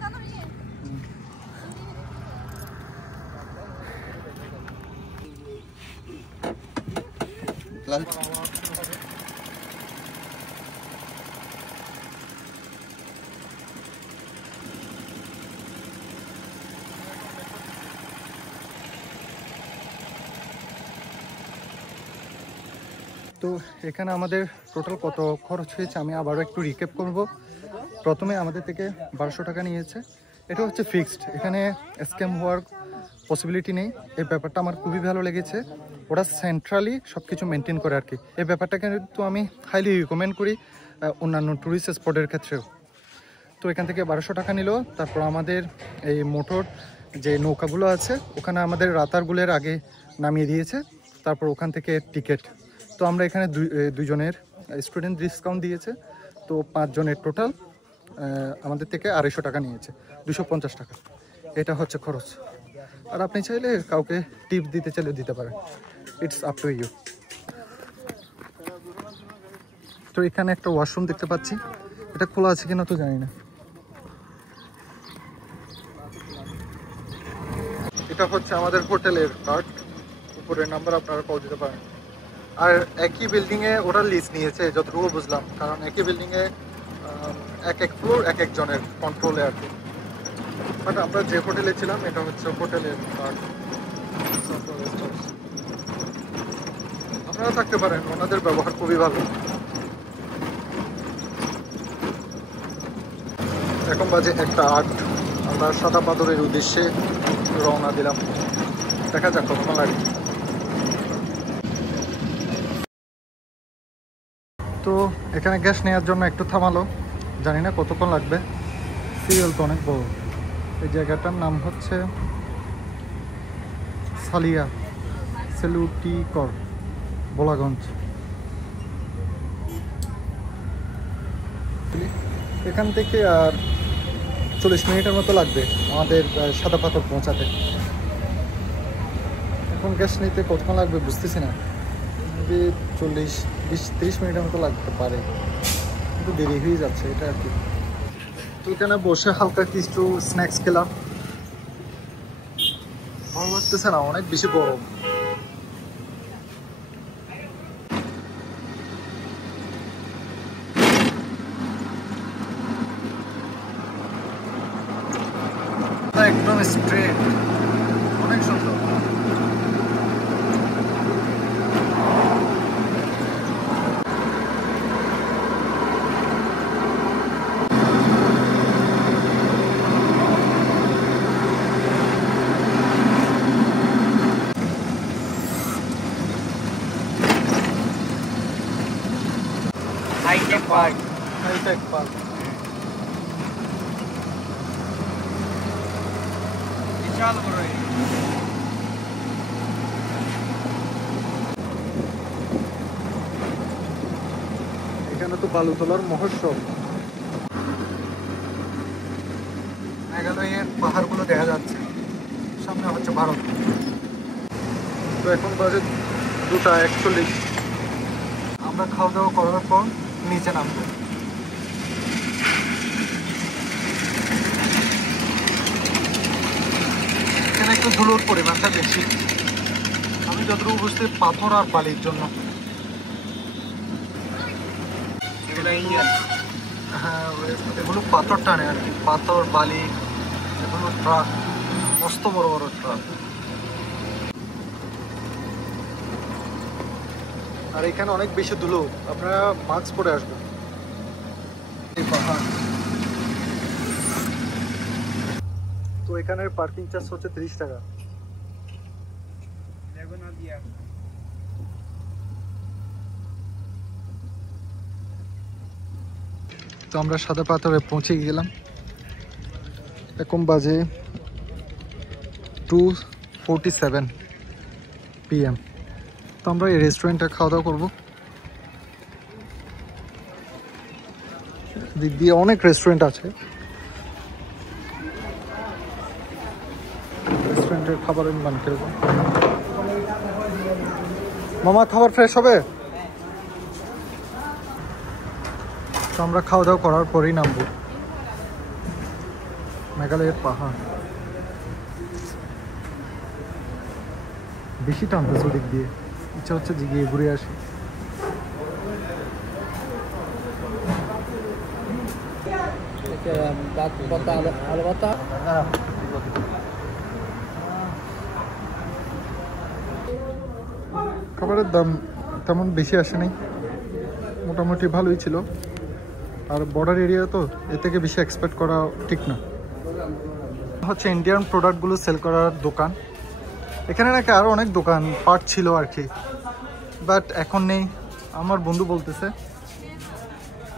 তো এখানে আমাদের টোটাল কত খরচ হয়েছে আমি আবারও একটু রিক্যাপ করব। প্রথমে আমাদের থেকে 1200 টাকা নিয়েছে, এটা হচ্ছে ফিক্সড, এখানে স্ক্যাম হওয়ার পসিবিলিটি নেই। এই ব্যাপারটা আমার খুবই ভালো লেগেছে, ওরা সেন্ট্রালি সব কিছু মেনটেন করে আর কি। এই ব্যাপারটাকে কিন্তু আমি হাইলি রিকমেন্ড করি অন্যান্য ট্যুরিস্ট স্পটের ক্ষেত্রেও। তো এখান থেকে 1200 টাকা নিল। তারপর আমাদের এই মোটর যে নৌকাগুলো আছে ওখানে আমাদের রাতারগুলের আগে নামিয়ে দিয়েছে, তারপর ওখান থেকে টিকিট। তো আমরা এখানে দুজনের স্টুডেন্ট ডিসকাউন্ট দিয়েছে, তো 5 জনের টোটাল আমাদের থেকে 250 টাকা নিয়েছে, 250 টাকা। এটা হচ্ছে খরচ। আর আপনি চাইলে কাউকে টিপ দিতে চাইলে দিতে পারেন, ইটস আপ টু ইউ। তো এখানে একটা ওয়াশরুম দেখতে পাচ্ছি, এটা খোলা আছে কিনা তো জানি না। এটা হচ্ছে আমাদের হোটেলের কার্ড, উপরের নাম্বার আপনারা কল দিতে পারেন। আর একই বিল্ডিংয়ে ওরা লিজ নিয়েছে যতটুকু বুঝলাম, কারণ একই বিল্ডিংয়ে এক ফ্লোর এক একজনের কন্ট্রোলে আর কি। বাট আমরা যে হোটেলে ছিলাম এটা হচ্ছে হোটেলের কার্ড। আপনারা থাকতে পারেন, ওনাদের ব্যবহার খুবই ভালো। এখন বাজে 1:08, আমরা সাদা পাথরের উদ্দেশ্যে রওনা দিলাম, দেখা যাক কতক্ষণ লাগে। তো এখানে গ্যাস নেওয়ার জন্য একটু থামালো, জানি না কতক্ষণ লাগবে। সিরিয়াল তো অনেক বড়। এই জায়গাটার নাম হচ্ছে সালিয়া সেলুটিকর, বোলাগঞ্জ। এখান থেকে আর 40 মিনিটের মতো লাগবে আমাদের সাদা পাথর পৌঁছাতে। এখন গ্যাস নিতে কতক্ষণ লাগবে বুঝতেছি না, 40-20-30 মিনিটের মতো লাগতে পারে, কিন্তু দেরি হয়ে যাচ্ছে এটা আর কি। তো এখানে বসে হালকা কিছু স্ন্যাক্স খেলাম, ভালো লাগতেছে না, অনেক বেশি গরম। একদম স্ট্রেট, অনেক সুন্দর। Hi tech park, hi tech park. বিশাল বড়। এখানে তো বালু তোলার মহোৎসব। মেঘালয়ের পাহাড়গুলো দেখা যাচ্ছে, সামনে হচ্ছে ভারত। তো এখন বাজে 2:41, আমরা খাওয়া দাওয়া করার পর নিচে নামবো। এখানে একটু ধুলোর পরিমাণটা বেশি, আমি যতটুকু বুঝতে পাথর আর বালির জন্য। হ্যাঁ, এগুলো পাথর টানে আর কি, পাথর বালি, এগুলো ট্রাক, মস্ত বড় বড় ট্রাক। আর এখানে অনেক বেশি ধুলো, আপনারা মাস্ক পরে আসবেন। এই পাহাড়। তো এখানের পার্কিং চার্জ হচ্ছে 30 টাকা। তো আমরা সাদা পাথরে পৌঁছে গেলাম, এখন বাজে 2:47 PM। তো আমরা এই রেস্টুরেন্টে খাওয়া দাওয়া করবো। দিক দিয়ে অনেক রেস্টুরেন্ট আছে, রেস্টুরেন্টের খাবারের মান কিরকম? মামা খাবার ফ্রেশ হবে? তো আমরা খাওয়া দাওয়া করার পরেই নামবো। মেঘালয়ের পাহাড় বেশি টানতেছে ওদিক দিয়ে, ইচ্ছা হচ্ছে যে গিয়ে ঘুরে আসি। খাবারের দাম তেমন বেশি আসে নাই, মোটামুটি ভালোই ছিল। আর বর্ডার এরিয়া তো এর থেকে বেশি এক্সপেক্ট করা ঠিক না। হচ্ছে ইন্ডিয়ান প্রোডাক্টগুলো সেল করার দোকান। এখানে নাকি আরও অনেক দোকান পার্ট ছিল আর কি, বাট এখন নেই। আমার বন্ধু বলতেছে,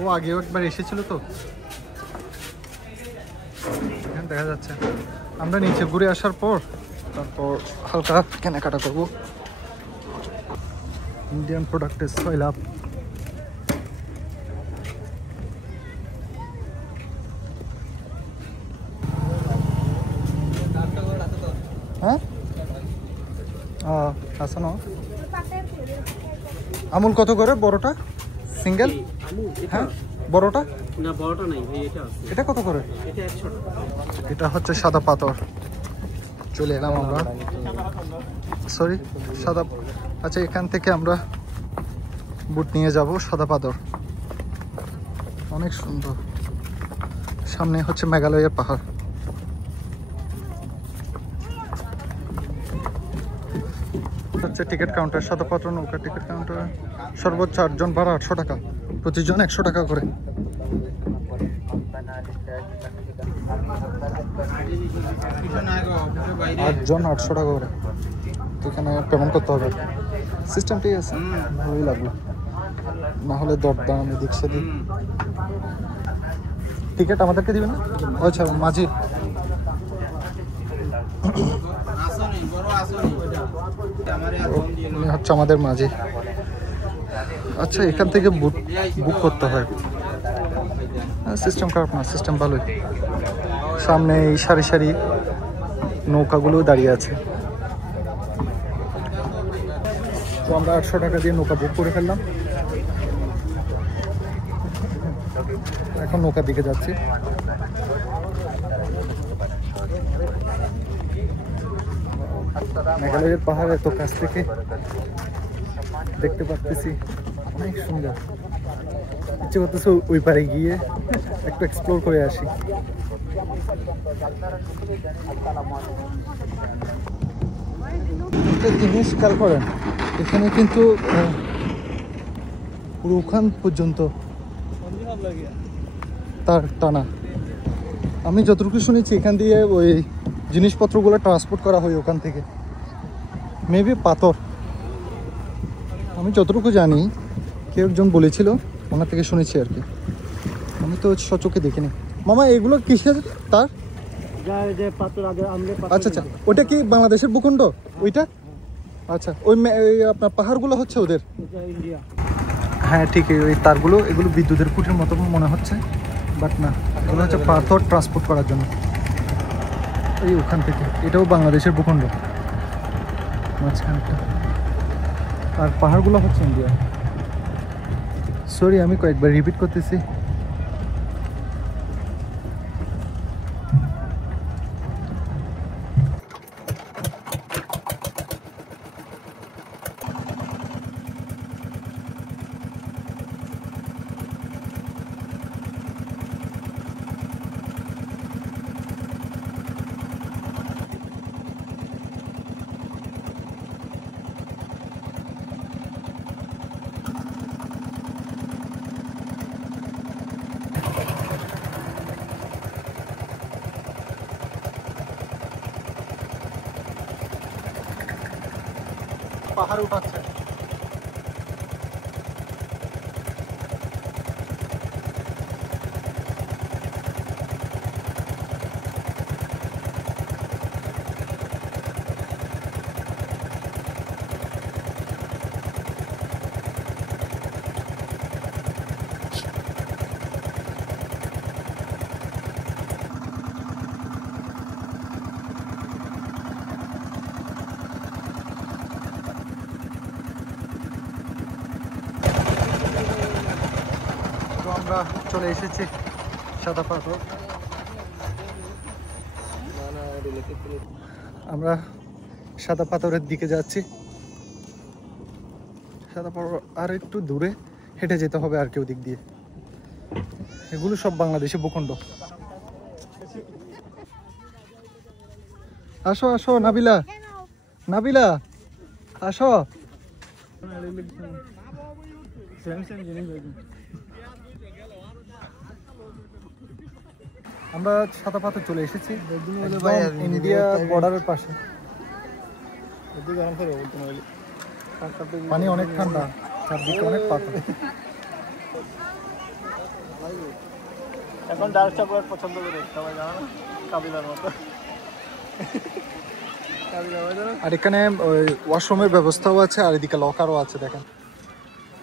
ও আগেও একবার এসেছিল তো, এখানে দেখা যাচ্ছে। আমরা নিচে ঘুরে আসার পর তারপর হালকা কেনাকাটা করবো। ইন্ডিয়ান প্রোডাক্টের 6 লাভ। হ্যাঁ আছে না? আমুল কত করে বড়টা সিঙ্গেল? হ্যাঁ বড়টা না, বড়টা নাই ভাই, এটা আছে। এটা কত করে? এটা 100 টাকা। এটা হচ্ছে সাদা পাথর। চলে এলাম আমরা, সরি সাদা। আচ্ছা, এখান থেকে আমরা বুট নিয়ে যাব সাদা পাথর। অনেক সুন্দর। সামনে হচ্ছে মেঘালয়ের পাহাড়। হচ্ছে টিকিট কাউন্টার, সাদা পাথর নৌকা টিকিট কাউন্টার। সর্বোচ্চ 8 জন ভাড়া 800 টাকা, প্রতিজন 100 টাকা করে। 8 জন 800 টাকা করে। এখানে পেমেন্ট করতে হবে। সিস্টেম ঠিক আছে, ভালোই লাগলো। না হলে দরদাম এদিক সেদিক। টিকিট আমাদেরকে দিবে না? আচ্ছা, মাঝি উনি হচ্ছে আমাদের মাঝি। আচ্ছা, এখান থেকে বুক করতে হয়। সিস্টেম খারাপ না, সিস্টেম ভালোই। সামনে এই সারি সারি নৌকাগুলো দাঁড়িয়ে আছে। তো আমরা 800 টাকা দিয়ে নৌকা বুক করে ফেললাম। এখন নৌকার দিকে যাচ্ছি। মেঘালয়ের পাহাড় এত কাছ থেকে দেখতে পাচ্ছি, অনেক সুন্দর। ইচ্ছে করতেছে ওই পারে গিয়ে একটু এক্সপ্লোর করে আসি। একটা জিনিস খেয়াল করেন, এখানে কিন্তু পুরো ওখান পর্যন্ত তার টানা। আমি যতটুকু শুনেছি এখান দিয়ে ওই জিনিসপত্রগুলো ট্রান্সপোর্ট করা হয় ওখান থেকে। মেবি পাথর, আমি যতটুকু জানি, কেউ একজন বলেছিল, ওনার থেকে শুনেছি আর কি। আমি তো সচক্ষে দেখিনি। মামা এগুলো কিসের তার? আচ্ছা আচ্ছা, ওটা কি বাংলাদেশের ভূখণ্ড ওইটা? আচ্ছা, ওই আপনার পাহাড়গুলো হচ্ছে ওদের? হ্যাঁ ঠিক, ওই তারগুলো, এগুলো বিদ্যুতের খুঁটির মতো মনে হচ্ছে, বাট না, এগুলো হচ্ছে পাথর ট্রান্সপোর্ট করার জন্য। এই ওখান থেকে, এটাও বাংলাদেশের ভূখণ্ড মাঝখানটা, আর পাহাড়গুলো হচ্ছে ইন্ডিয়া। সরি, আমি কয়েকবার রিপিট করতেছি। পাহাড় উঠাচ্ছে। আমরা চলে এসেছি সাদা পাথর। আমরা সাদা পাথরের দিকে যাচ্ছি। সাদা পাথর আর একটু দূরে হেঁটে যেতে হবে আর কেউ দিক দিয়ে। এগুলো সব বাংলাদেশি ভূখণ্ড। আসো আসো নাবিলা, নাবিলা আসো। আমরা সাদাপাতে চলে এসেছি একদম ইন্ডিয়া বর্ডারের পাশে। পানি অনেক ঠান্ডা, চারদিকে অনেক পাথর। এখন ডার্ক চকলেট পছন্দ করে সবাই, জানো না, কাবিলার মতো। আর এখানে ওয়াশরুমের ব্যবস্থাও আছে, আর এদিকে লকারও আছে। দেখেন,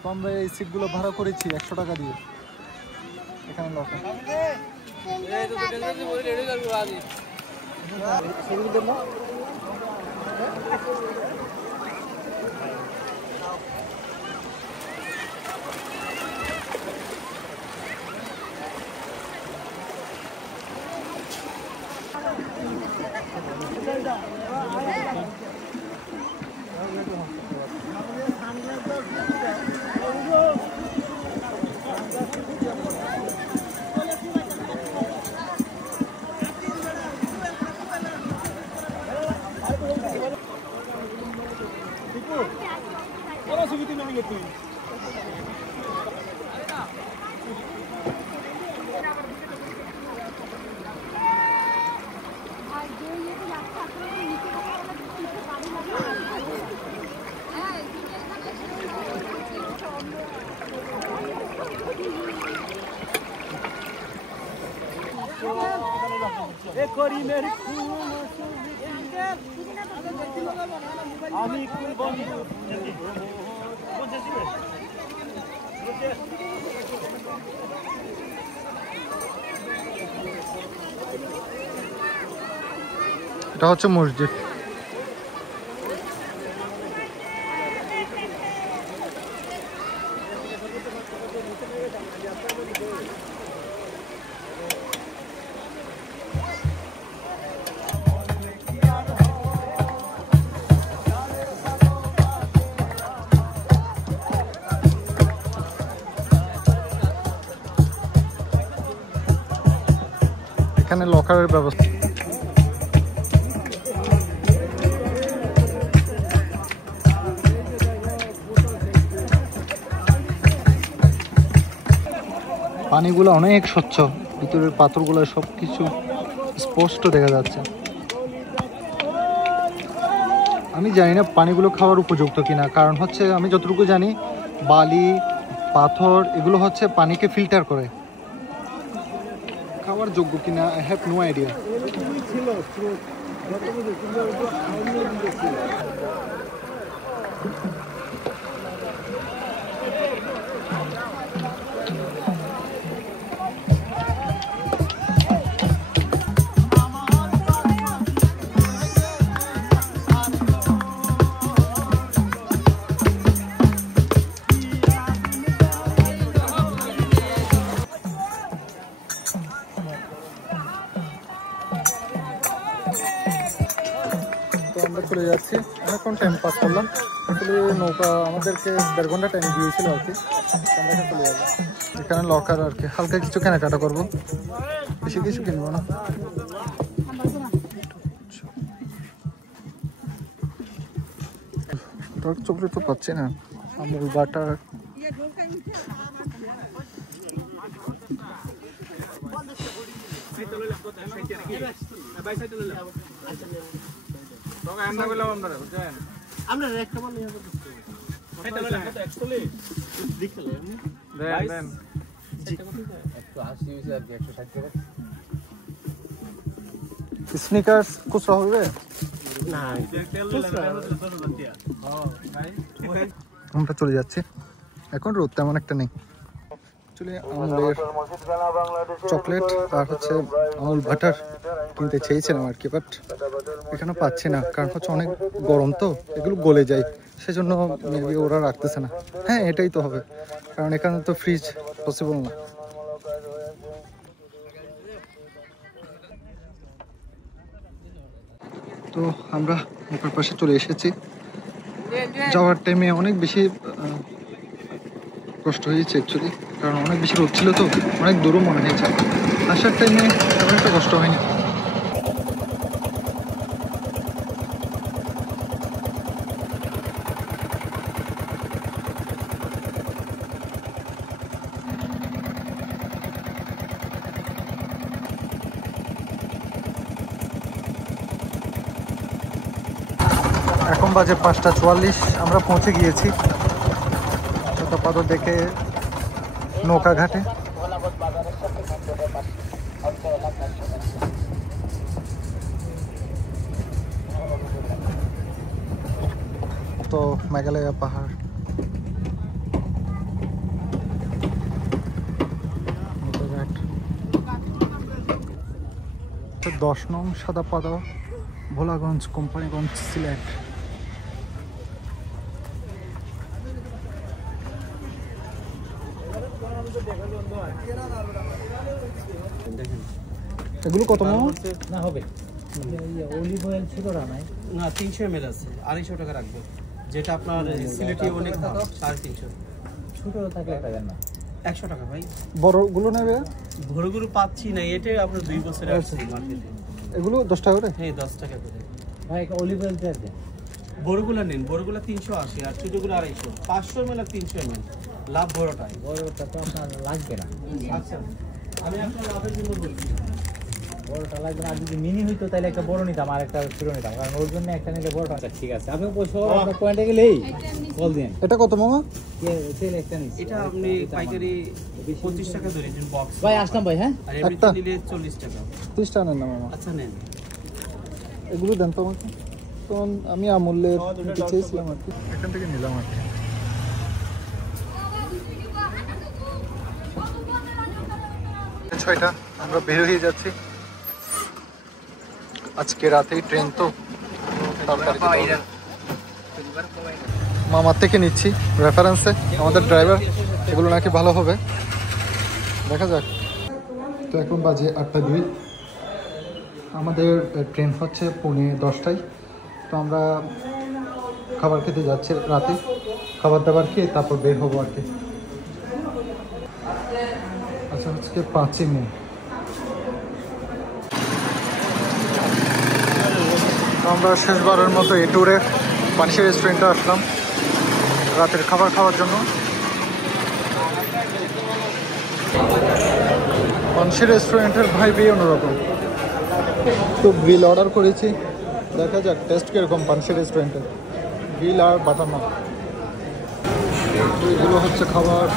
তো আমরা এই সিটগুলো ভাড়া করেছি 100 টাকা দিয়ে। এখানে লকার। এটা হচ্ছে মসজিদ। এখানে লকারের ব্যবস্থা। পানিগুলো অনেক স্বচ্ছ, ভিতরের পাথরগুলো সবকিছু স্পষ্ট দেখা যাচ্ছে। আমি জানি না পানিগুলো খাওয়ার উপযুক্ত কিনা, কারণ হচ্ছে আমি যতটুকু জানি বালি পাথর এগুলো হচ্ছে পানিকে ফিল্টার করে। খাওয়ার যোগ্য কিনা আই হ্যাভ নো আইডিয়া। আমরা চলে যাচ্ছি, অনেকক্ষণ টাইম পাস করলাম। আসলে নৌকা আমাদেরকে 1.5 ঘন্টা টাইম দিয়েছিল আর কি। আমরা এখানে চলে যাবো। এখানে লকার আর কি, হালকা কিছু কেনাকাটা করবো, বেশি কিছু কিনবো না। ডার্ক চকলেট তো পাচ্ছি না, আমুল বাটার। স্নিকার্স খুচরা হবে না? আমরা চলে যাচ্ছি, এখন রোদ তেমন একটা নেই। চলে আমুলের চকলেট আর হচ্ছে আমুল বাটার কিনতে চেয়েছিলাম আর কি, বাট এখানে পাচ্ছি না, কারণ হচ্ছে অনেক গরম তো এগুলো গলে যায়, সেজন্য মেবি ওরা রাখতেছে না। হ্যাঁ এটাই তো হবে, কারণ এখানে তো ফ্রিজ পসিবল না। তো আমরা নৌকার পাশে চলে এসেছি। যাওয়ার টাইমে অনেক বেশি কষ্ট হয়েছে অ্যাকচুয়ালি, কারণ অনেক বেশি রোদ ছিল তো, অনেক দূরও মনে হয়েছে। আসার টাইমে তেমন একটা কষ্ট হয়নি। বাজে 5:44, আমরা পৌঁছে গিয়েছি শতপাথর দেখে নৌকা ঘাটে। তো মেঘালয় পাহাড়, 10 নং সাদাপাড়া, ভোলাগঞ্জ, কোম্পানিগঞ্জ, সিলেট। এগুলো কত না হবে? অলিভ অয়েল ছিল না 300 ml আছে, 250 টাকা রাখবো। যেটা আপনার সিলেটি অনেক দাম, 350। ছোট থাকলে টাকা না 100 টাকা ভাই। বড়গুলো নেবে? বড়গুলো পাচ্ছি না, এটা আপনার 2 বছরে আসছে মার্কেটে। এগুলো 10 টাকা করে? হ্যাঁ 10 টাকা করে ভাই। অলিভ অয়েল দেন, বড়গুলো নিন, বড়গুলো 380 আর ছোটগুলো 250। 500 ml আর 300 ml লাভ বড়টাই। বড়টা তো আপনার লাগবে না। আচ্ছা আমি আপনার লাভের জন্য বলছি, বড়টা লাগবে না। আর যদি মিনি হইতো তাহলে একটা বড় নিতাম আর একটা ছোট নিতাম, কারণ ওর জন্য একটা নিলে বড়টা। আচ্ছা ঠিক আছে, আপনি আপনার পয়েন্টে গেলেই কল দিন। এটা কত মামা? এটা আপনি পাইকারি 25 টাকা ধরে দিন বক্স। ভাই আসলাম ভাই। হ্যাঁ আর এমনিতে নিলে 40 টাকা। 30 টাকা নেন না মামা। আচ্ছা নেন, এগুলো দেন তো আমাকে। তখন আমি আমূল্যের চেয়েছিলাম আর কি, এখান থেকে নিলাম আর কি। ছয়টা আমরা বের হয়ে যাচ্ছি। আজকে রাতেই ট্রেন, তো মামার থেকে নিচ্ছি রেফারেন্সে, আমাদের ড্রাইভার। এগুলো নাকি ভালো হবে, দেখা যাক। তো এখন বাজে 8:02, আমাদের ট্রেন হচ্ছে 9:45। তো আমরা খাবার খেতে যাচ্ছি রাতে, খাবার দাবার খেয়ে তারপর বের হবো আর কি। আচ্ছা আজকে 5ই মে। আমরা শেষবারের মতো এই ট্যুরে পানিশি রেস্টুরেন্টে আসলাম রাতের খাবার খাওয়ার জন্য। পানিশি রেস্টুরেন্টের ভাইবেই অন্যরকম। তো গ্রিল অর্ডার করেছি, দেখা যাক টেস্ট কীরকম পানিশি রেস্টুরেন্টের। গ্রিল আর বাটার নান, এগুলো হচ্ছে খাবার।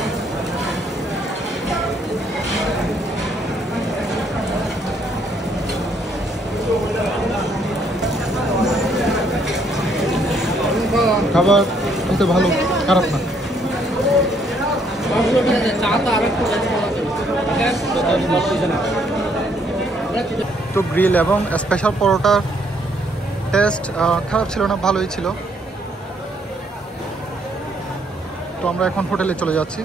খাবার খেতে ভালো, খারাপ না। তো গ্রিল এবং স্পেশাল পরোটার টেস্ট খারাপ ছিল না, ভালোই ছিল। তো আমরা এখন হোটেলে চলে যাচ্ছি।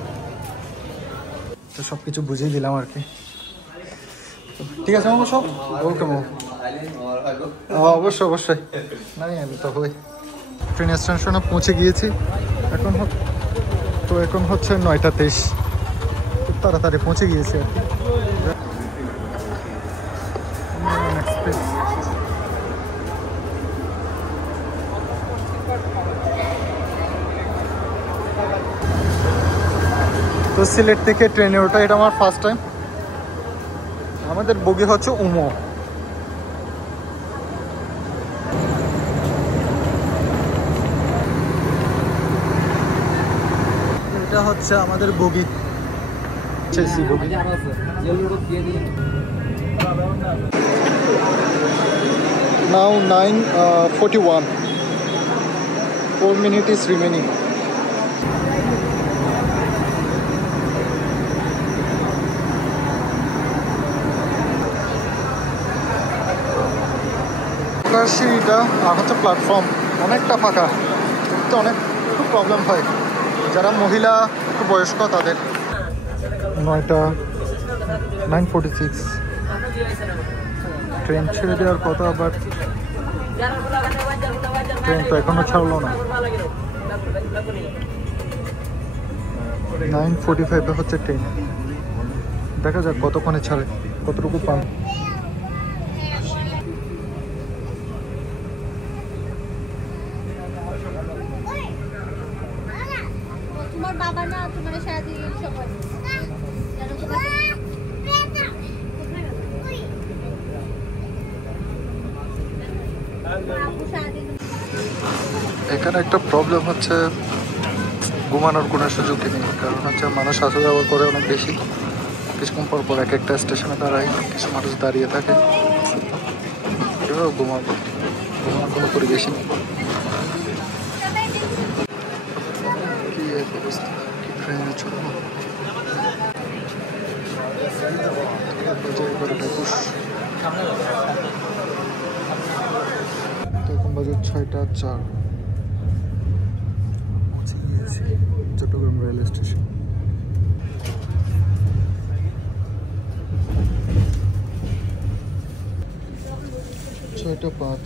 তো সব কিছু বুঝিয়ে দিলাম আর কি। ঠিক আছে মামা, সব ওকে মামা। অবশ্যই অবশ্যই, নাই আমি তো হই। ট্রেন স্টেশনে পৌঁছে গিয়েছি। এখন হচ্ছে 9:23, খুব তাড়াতাড়ি পৌঁছে গিয়েছি আর কি। তো সিলেট থেকে ট্রেনে ওঠা এটা আমার ফার্স্ট টাইম। আমাদের বগি হচ্ছে উমো। এটা হচ্ছে আমাদের বগি, chassis bogie. Now 9:41, 4 minutes is remaining. সিঁড়িটা আর হচ্ছে প্ল্যাটফর্ম অনেকটা ফাঁকা, তো অনেক খুব প্রবলেম হয় যারা মহিলা একটু বয়স্ক তাদের। 9:46, ট্রেন ছেড়ে দেওয়ার কথা, আবার ট্রেন তো এখনো ছাড়লো না। 9:45 হচ্ছে ট্রেন, দেখা যাক কতক্ষণে ছাড়ে, কতটুকু পান। তোমার বাবা না তোমার সারাদিন সবাই এখানে একটা প্রবলেম হচ্ছে ঘুমানোর কোনো সুযোগই নেই, কারণ হচ্ছে মানুষ আসা যাওয়া করে অনেক বেশি। কিছুক্ষণ পর পর এক একটা স্টেশনে দাঁড়ায়, কিছু মানুষ দাঁড়িয়ে থাকে, ঘুমানোর কোনো পরিবেশই নেই। কি এক অবস্থা, কি ট্রেনে চলবো। এখন বাজে 6:04, চট্টগ্রাম রেলওয়ে স্টেশন। ছয়টা 5।